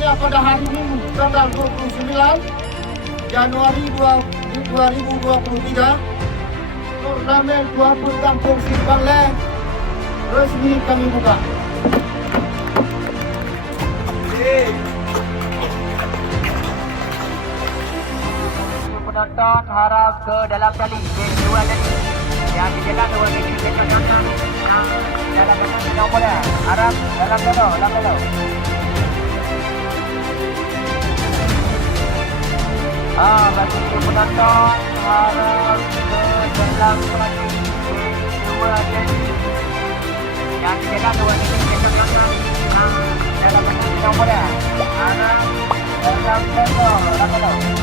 Rencananya pada hari Minggu tanggal 29 Januari 2023, turnamen Tuaput Kampung Simpang Leh resmi kami buka. Penonton harap ke dalam tali, dua tali yang dijaga dua tali penonton dalam tali nombor ya, harap dalam dulu. Bagi penonton harap ke dalam tali dua tali yang dijaga dua tali penonton dalam tali nombor ya, harap dalam dulu.